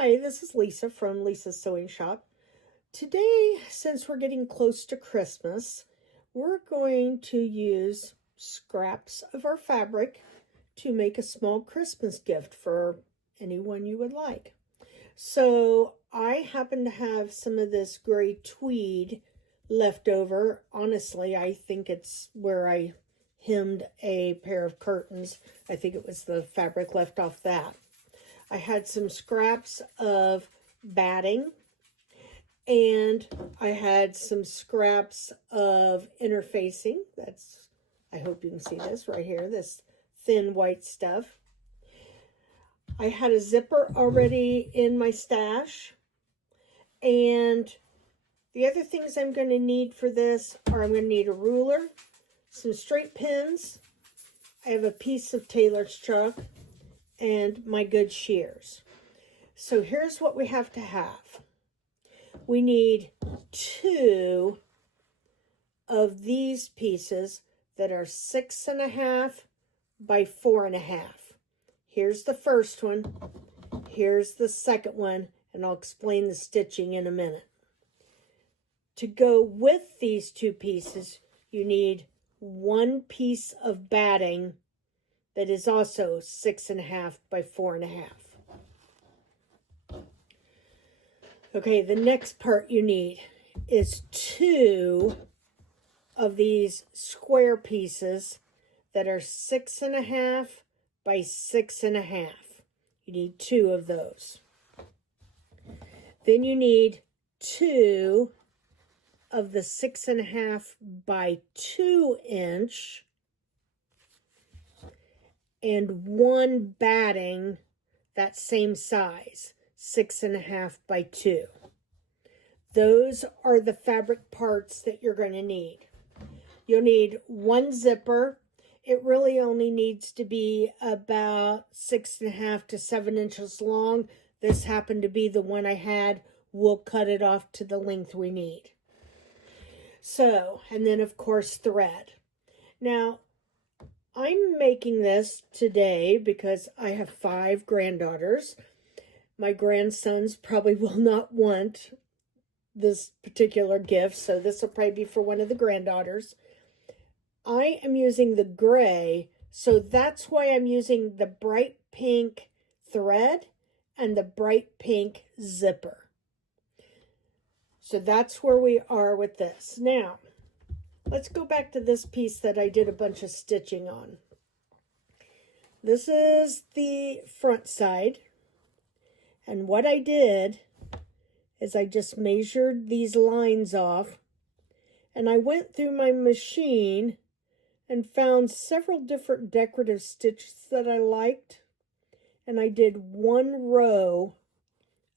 Hi, this is Lisa from Lisa's Sewing Shop. Today, since we're getting close to Christmas, we're going to use scraps of our fabric to make a small Christmas gift for anyone you would like. So I happen to have some of this gray tweed left over. Honestly, I think it's where I hemmed a pair of curtains. I think it was the fabric left off that. I had some scraps of batting, and I had some scraps of interfacing. I hope you can see this right here, this thin white stuff. I had a zipper already in my stash, and the other things I'm going to need for this are I'm going to need a ruler, some straight pins. I have a piece of tailor's chalk, and my good shears. So here's what we have to have. We need 2 of these pieces that are 6.5 by 4.5. Here's the first one. Here's the second one, and I'll explain the stitching in a minute. To go with these 2 pieces, you need 1 piece of batting that is also 6.5 by 4.5. Okay, the next part you need is 2 of these square pieces that are 6.5 by 6.5. You need 2 of those. Then you need 2 of the 6.5 by 2 inch and 1 batting that same size, 6.5 by 2. Those are the fabric parts that you're going to need. You'll need 1 zipper. It really only needs to be about 6.5 to 7 inches long. This happened to be the one I had. We'll cut it off to the length we need. So, and then of course thread. Now, I'm making this today because I have 5 granddaughters. My grandsons probably will not want this particular gift, so this will probably be for one of the granddaughters. I am using the gray, so that's why I'm using the bright pink thread and the bright pink zipper. So that's where we are with this. Now, let's go back to this piece that I did a bunch of stitching on. This is the front side. And what I did is I just measured these lines off. And I went through my machine and found several different decorative stitches that I liked. And I did 1 row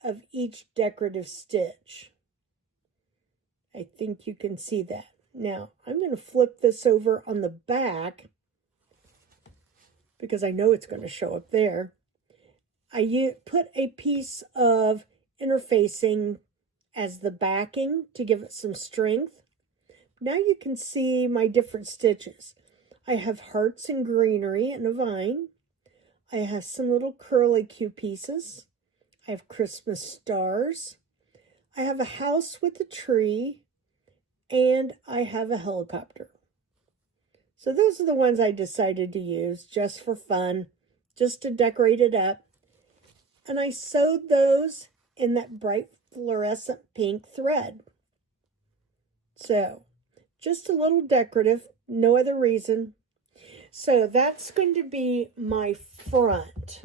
of each decorative stitch. I think you can see that. Now, I'm going to flip this over on the back because I know it's going to show up there. I put a piece of interfacing as the backing to give it some strength. Now you can see my different stitches. I have hearts and greenery and a vine. I have some little curly Q pieces. I have Christmas stars. I have a house with a tree. And I have a helicopter. So those are the ones I decided to use just for fun, just to decorate it up. And I sewed those in that bright fluorescent pink thread. So, just a little decorative, no other reason. So that's going to be my front.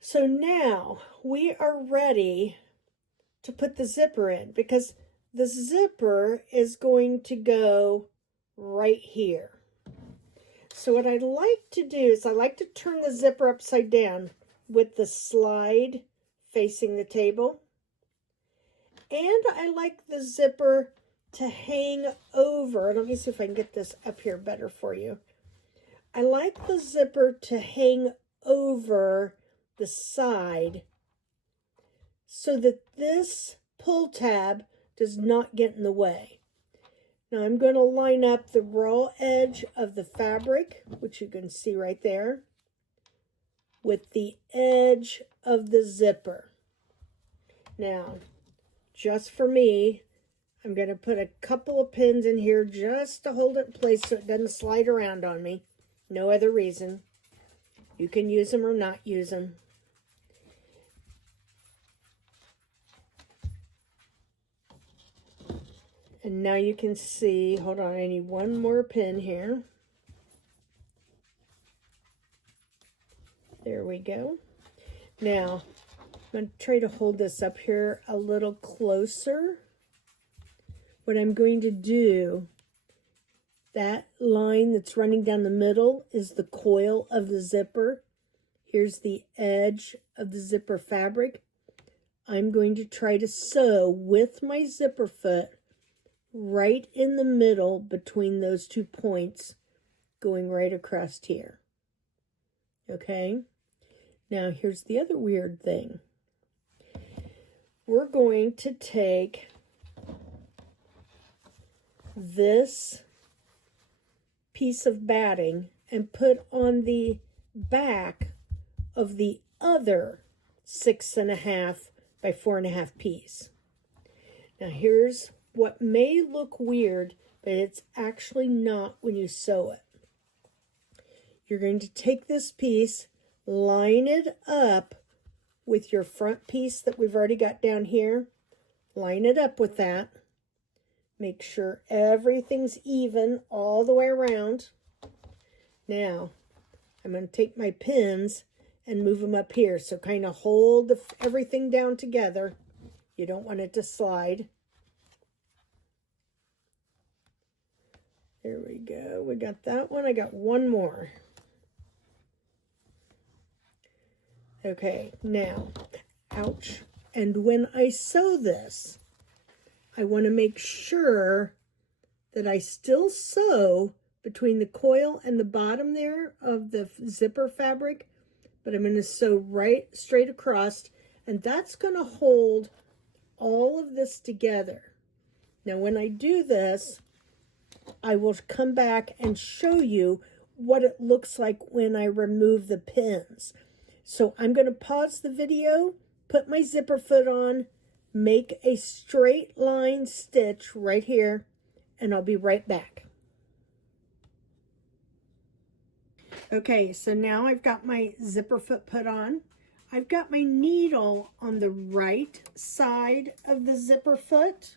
So now we are ready to put the zipper in because the zipper is going to go right here. So what I'd like to do is I like to turn the zipper upside down with the slide facing the table. And I like the zipper to hang over. Let me see if I can get this up here better for you. I like the zipper to hang over the side so that this pull tab does not get in the way. Now I'm going to line up the raw edge of the fabric, which you can see right there, with the edge of the zipper. Now, just for me, I'm going to put a couple of pins in here just to hold it in place so it doesn't slide around on me. No other reason. You can use them or not use them. And now you can see, hold on, I need one more pin here. There we go. Now, I'm going to try to hold this up here a little closer. What I'm going to do, that line that's running down the middle is the coil of the zipper. Here's the edge of the zipper fabric. I'm going to try to sew with my zipper foot right in the middle between those 2 points, going right across here. Okay? Now here's the other weird thing. We're going to take this piece of batting and put on the back of the other 6.5 by 4.5 piece. Now here's what may look weird, but it's actually not when you sew it. You're going to take this piece, line it up with your front piece that we've already got down here. Line it up with that. Make sure everything's even all the way around. Now, I'm going to take my pins and move them up here. So kind of hold everything down together. You don't want it to slide. There we go. We got that one. I got one more. Okay, now, ouch. And when I sew this, I want to make sure that I still sew between the coil and the bottom there of the zipper fabric, but I'm going to sew right straight across, and that's going to hold all of this together. Now, when I do this, I will come back and show you what it looks like when I remove the pins. So I'm going to pause the video, put my zipper foot on, make a straight line stitch right here, and I'll be right back. Okay, so now I've got my zipper foot put on. I've got my needle on the right side of the zipper foot.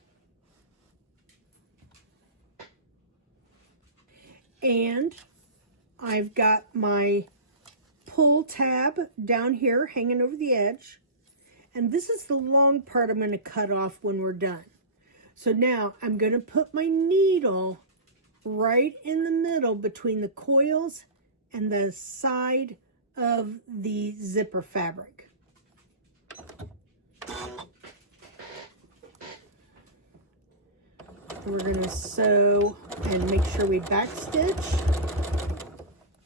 And I've got my pull tab down here hanging over the edge. And this is the long part I'm going to cut off when we're done. So now I'm going to put my needle right in the middle between the coils and the side of the zipper fabric. We're going to sew and make sure we backstitch.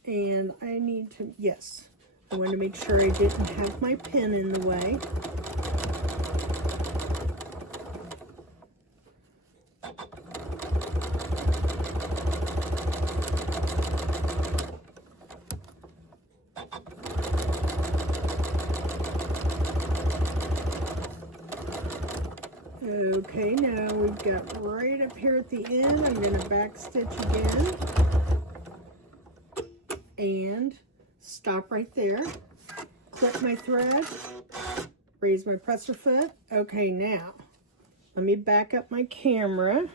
And I need to, yes, I want to make sure I didn't have my pin in the way. Okay, now we've got right up here at the end, I'm going to backstitch again and stop right there, clip my thread, raise my presser foot. Okay, now let me back up my camera.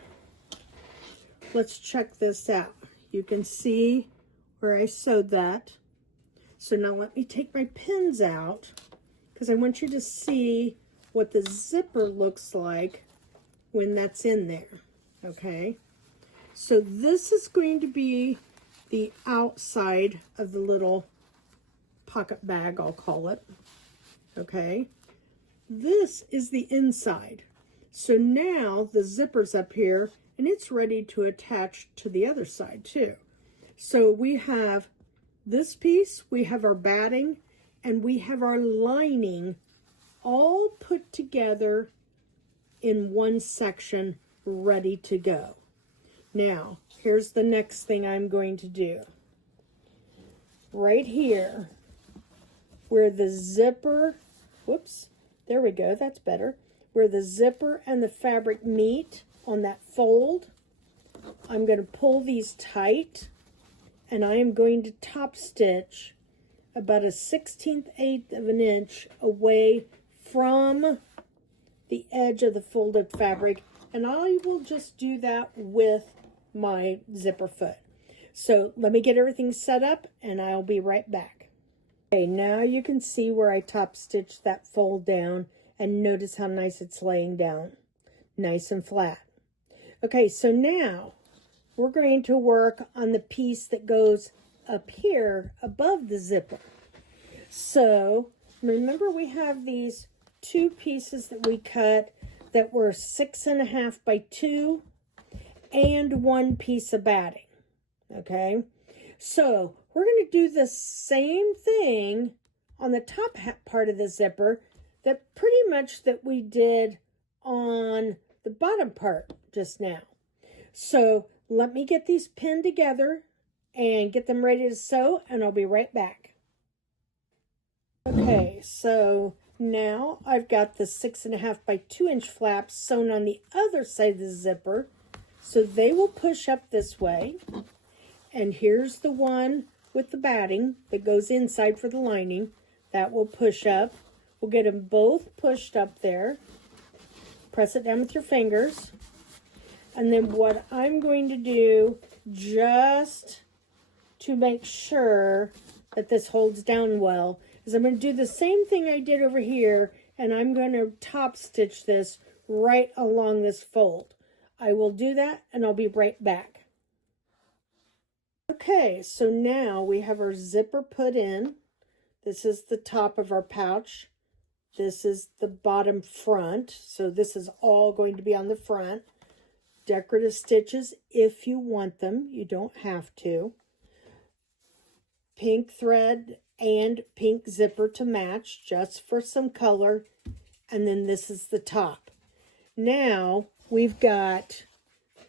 Let's check this out. You can see where I sewed that. So now let me take my pins out because I want you to see what the zipper looks like when that's in there. Okay, so this is going to be the outside of the little pocket bag, I'll call it. Okay, this is the inside. So now the zipper's up here and it's ready to attach to the other side too. So we have this piece, we have our batting, and we have our lining all put together in one section, ready to go. Now, here's the next thing I'm going to do. Right here, where the zipper, whoops, there we go, that's better. Where the zipper and the fabric meet on that fold, I'm going to pull these tight, and I am going to top stitch about a 1/16 of an inch away from the edge of the folded fabric, and I will just do that with my zipper foot. So let me get everything set up and I'll be right back. Okay, now you can see where I top stitched that fold down, and notice how nice it's laying down, nice and flat. Okay, so now we're going to work on the piece that goes up here above the zipper. So remember, we have these two pieces that we cut that were 6.5 by 2 and one piece of batting. Okay, so we're going to do the same thing on the top part of the zipper that pretty much that we did on the bottom part just now. So let me get these pinned together and get them ready to sew, and I'll be right back. Okay, so now I've got the 6.5 by 2 inch flaps sewn on the other side of the zipper, so they will push up this way. And here's the one with the batting that goes inside for the lining. That will push up. We'll get them both pushed up there. Press it down with your fingers. And then what I'm going to do, just to make sure that this holds down well, is I'm going to do the same thing I did over here, and I'm going to top stitch this right along this fold. I will do that, and I'll be right back. Okay, so now we have our zipper put in. This is the top of our pouch. This is the bottom front. So this is all going to be on the front. Decorative stitches if you want them. You don't have to. Pink thread and pink zipper to match, just for some color. And then this is the top. Now we've got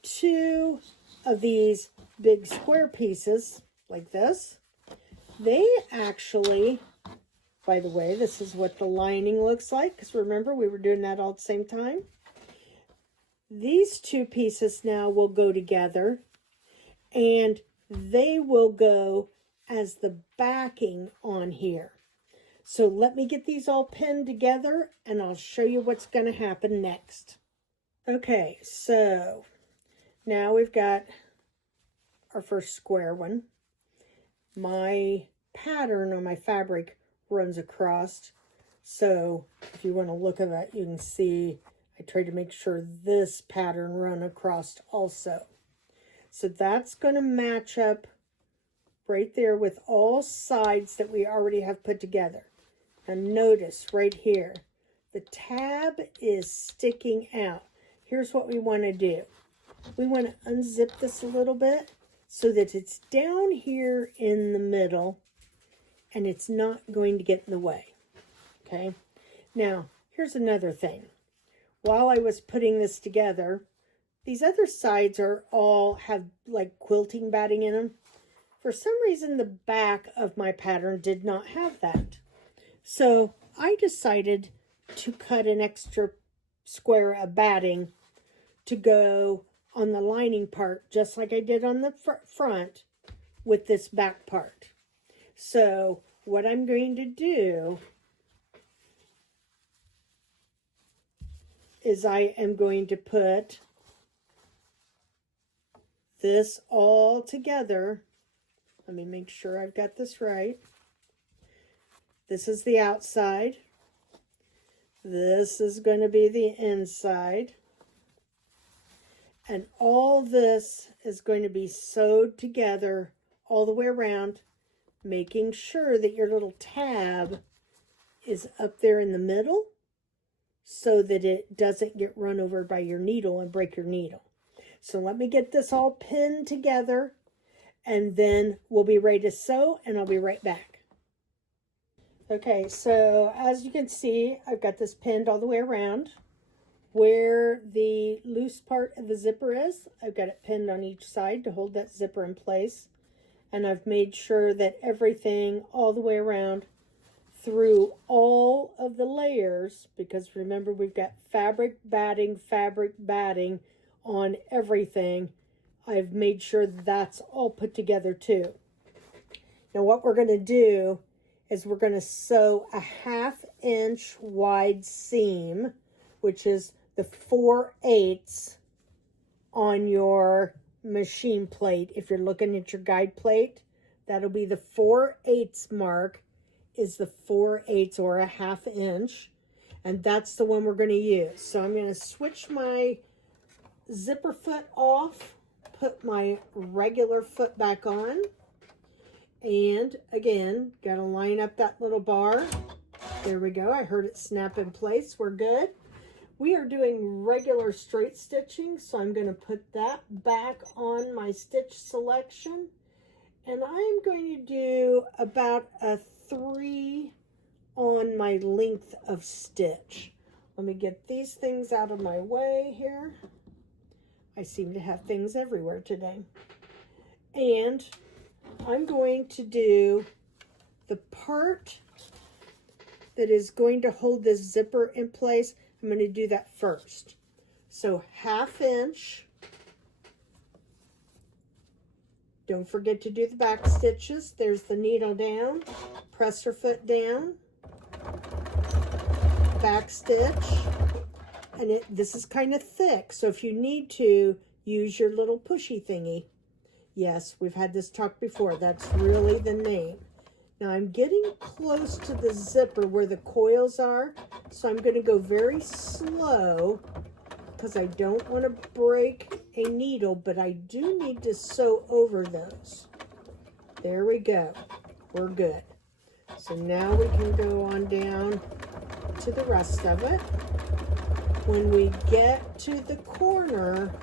two of these big square pieces like this. They actually, by the way, this is what the lining looks like, because remember we were doing that all at the same time. These two pieces now will go together, and they will go as the backing on here. So let me get these all pinned together, and I'll show you what's going to happen next. Okay, so now we've got our first square one. My pattern on my fabric runs across, so if you want to look at that, you can see I tried to make sure this pattern run across also. So that's going to match up right there with all sides that we already have put together. Now notice right here, the tab is sticking out. Here's what we want to do. We want to unzip this a little bit so that it's down here in the middle and it's not going to get in the way. Okay, now here's another thing. While I was putting this together, these other sides are all have like quilting batting in them. For some reason, the back of my pattern did not have that. So I decided to cut an extra square of batting to go on the lining part, just like I did on the front with this back part. So what I'm going to do is I am going to put this all together. Let me make sure I've got this right. This is the outside. This is going to be the inside. And all this is going to be sewed together all the way around, making sure that your little tab is up there in the middle so that it doesn't get run over by your needle and break your needle. So let me get this all pinned together, and then we'll be ready to sew, and I'll be right back. Okay, so as you can see, I've got this pinned all the way around. Where the loose part of the zipper is, I've got it pinned on each side to hold that zipper in place. And I've made sure that everything all the way around through all of the layers, because remember we've got fabric batting on everything. I've made sure that's all put together too. Now what we're going to do is we're going to sew a 1/2 inch wide seam, which is the 4/8 on your machine plate. If you're looking at your guide plate, that'll be the 4/8 mark, is the 4/8 or a 1/2 inch, and that's the one we're going to use. So I'm going to switch my zipper foot off, put my regular foot back on, and again, got to line up that little bar. There we go. I heard it snap in place. We're good. We are doing regular straight stitching, so I'm going to put that back on my stitch selection, and I'm going to do about a 3 on my length of stitch. Let me get these things out of my way here. I seem to have things everywhere today. And I'm going to do the part that is going to hold this zipper in place. I'm going to do that first. So 1/2 inch. Don't forget to do the back stitches. There's the needle down, presser foot down, back stitch, and this is kind of thick, so if you need to, use your little pushy thingy. Yes, we've had this talk before. That's really the name. Now I'm getting close to the zipper where the coils are, so I'm going to go very slow because I don't want to break a needle, but I do need to sew over those. There we go. We're good. So now we can go on down to the rest of it. When we get to the corner,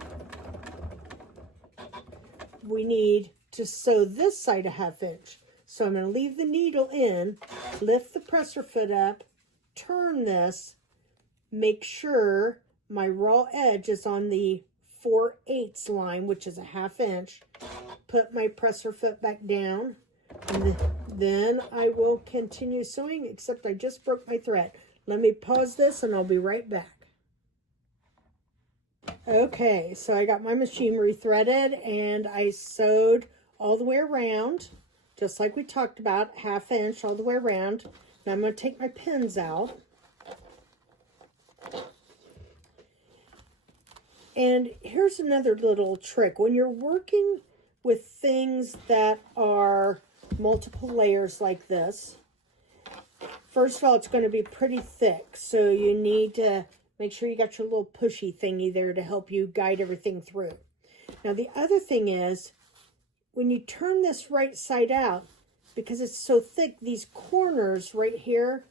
we need to sew this side a 1/2 inch. So I'm going to leave the needle in, lift the presser foot up, turn this, make sure my raw edge is on the 4/8 line, which is a 1/2 inch. Put my presser foot back down, and then I will continue sewing, except I just broke my thread. Let me pause this and I'll be right back. Okay, so I got my machine rethreaded and I sewed all the way around, just like we talked about, 1/2 inch all the way around. Now I'm going to take my pins out. And here's another little trick. When you're working with things that are multiple layers like this, first of all, it's going to be pretty thick, so you need to make sure you got your little pushy thingy there to help you guide everything through. Now the other thing is, when you turn this right side out, because it's so thick, these corners right here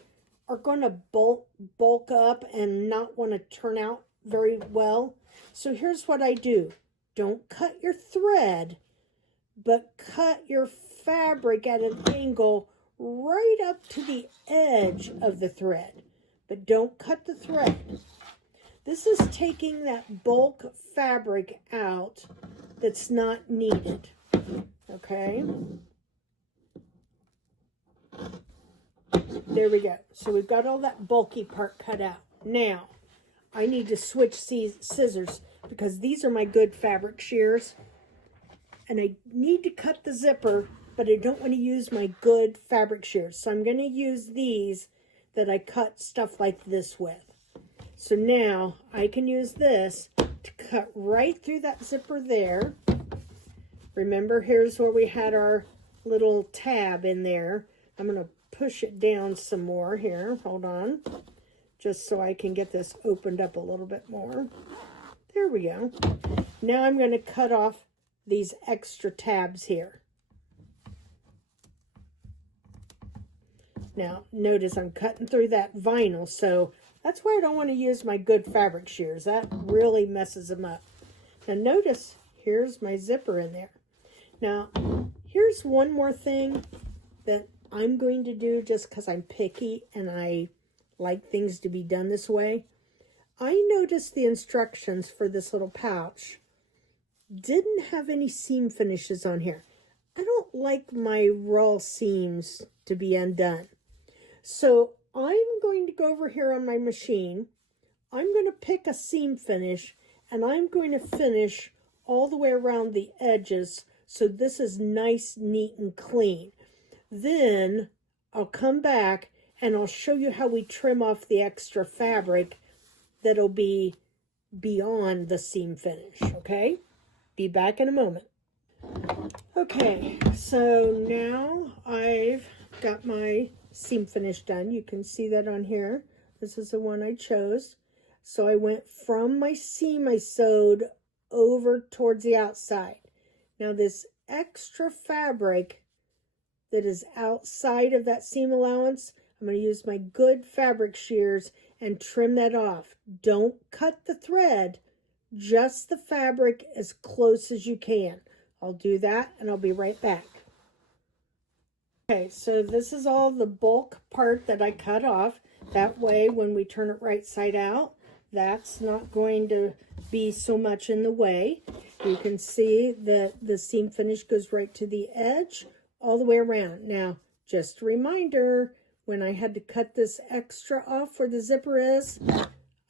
are going to bulk up and not want to turn out very well. So here's what I do. Don't cut your thread, but cut your fabric at an angle right up to the edge of the thread. But don't cut the thread. This is taking that bulk fabric out that's not needed. Okay? There we go. So we've got all that bulky part cut out. Now, I need to switch scissors because these are my good fabric shears. And I need to cut the zipper, but I don't want to use my good fabric shears. So I'm going to use these that I cut stuff like this with. So now I can use this to cut right through that zipper there. Remember, here's where we had our little tab in there. I'm going to push it down some more here. Hold on. Just so I can get this opened up a little bit more. There we go. Now I'm going to cut off these extra tabs here. Now, notice I'm cutting through that vinyl, so that's why I don't want to use my good fabric shears. That really messes them up. Now, notice, here's my zipper in there. Now, here's one more thing that I'm going to do just because I'm picky and I like things to be done this way. I noticed the instructions for this little pouch didn't have any seam finishes on here. I don't like my raw seams to be undone. So I'm going to go over here on my machine. I'm going to pick a seam finish, and I'm going to finish all the way around the edges so this is nice, neat, and clean. Then I'll come back and I'll show you how we trim off the extra fabric that'll be beyond the seam finish, okay? Be back in a moment. Okay, so now I've got my seam finish done. You can see that on here. This is the one I chose. So I went from my seam I sewed over towards the outside. Now this extra fabric that is outside of that seam allowance, I'm going to use my good fabric shears and trim that off. Don't cut the thread, just the fabric as close as you can. I'll do that and I'll be right back. Okay, so this is all the bulk part that I cut off. That way when we turn it right side out, that's not going to be so much in the way. You can see that the seam finish goes right to the edge all the way around. Now, just a reminder, when I had to cut this extra off where the zipper is,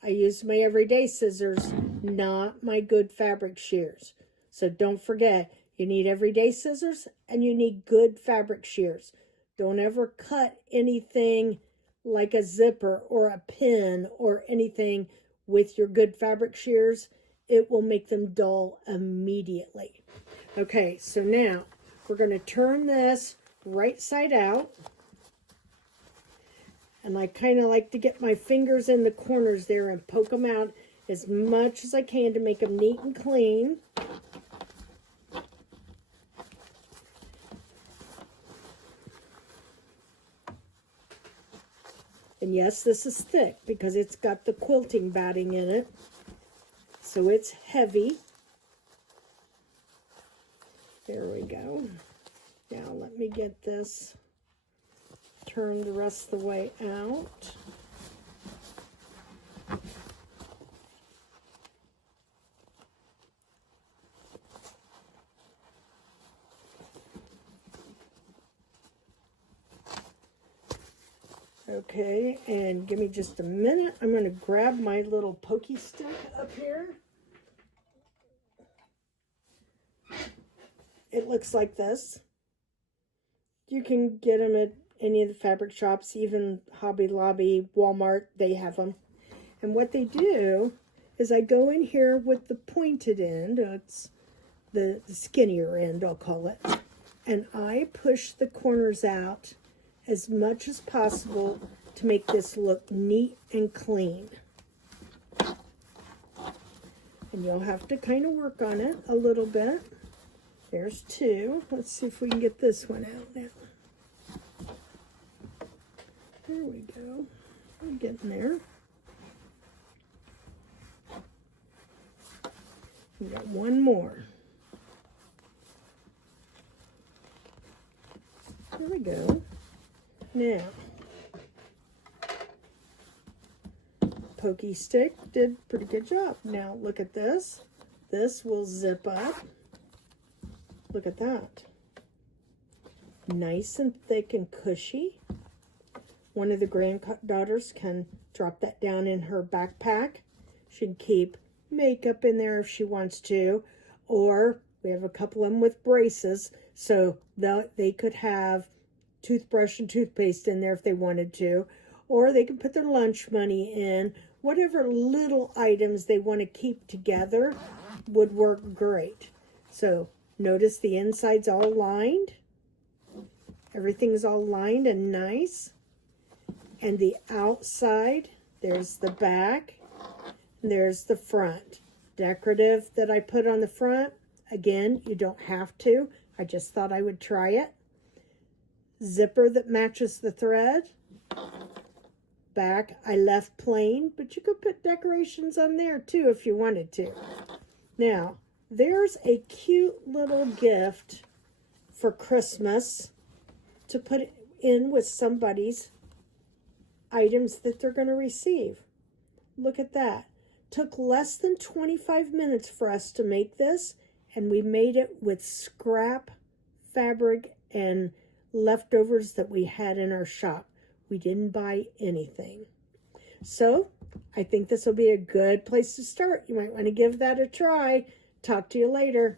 I used my everyday scissors, not my good fabric shears. So don't forget, you need everyday scissors and you need good fabric shears. Don't ever cut anything like a zipper or a pin or anything with your good fabric shears. It will make them dull immediately. Okay, so now we're going to turn this right side out. And I kind of like to get my fingers in the corners there and poke them out as much as I can to make them neat and clean. And yes, this is thick because it's got the quilting batting in it. So it's heavy. There we go. Now let me get this turned the rest of the way out. Okay, and give me just a minute. I'm going to grab my little pokey stick up here. It looks like this. You can get them at any of the fabric shops, even Hobby Lobby, Walmart, they have them. And what they do is I go in here with the pointed end, it's the skinnier end, I'll call it, and I push the corners out as much as possible to make this look neat and clean. And you'll have to kind of work on it a little bit. There's two. Let's see if we can get this one out now. There we go. We're getting there. We got one more. There we go. Now, pokey stick did a pretty good job. Now look at this. This will zip up. Look at that. Nice and thick and cushy. One of the granddaughters can drop that down in her backpack. She can keep makeup in there if she wants to. Or we have a couple of them with braces, so they could have toothbrush and toothpaste in there if they wanted to. Or they can put their lunch money in. Whatever little items they want to keep together would work great. So notice the inside's all lined. Everything's all lined and nice. And the outside, there's the back, and there's the front. Decorative that I put on the front. Again, you don't have to. I just thought I would try it. Zipper that matches the thread. Back, I left plain, but you could put decorations on there too if you wanted to. Now, there's a cute little gift for Christmas to put in with somebody's items that they're going to receive. Look at that. Took less than 25 minutes for us to make this, and we made it with scrap fabric and leftovers that we had in our shop. We didn't buy anything. So I think this will be a good place to start. You might want to give that a try. Talk to you later.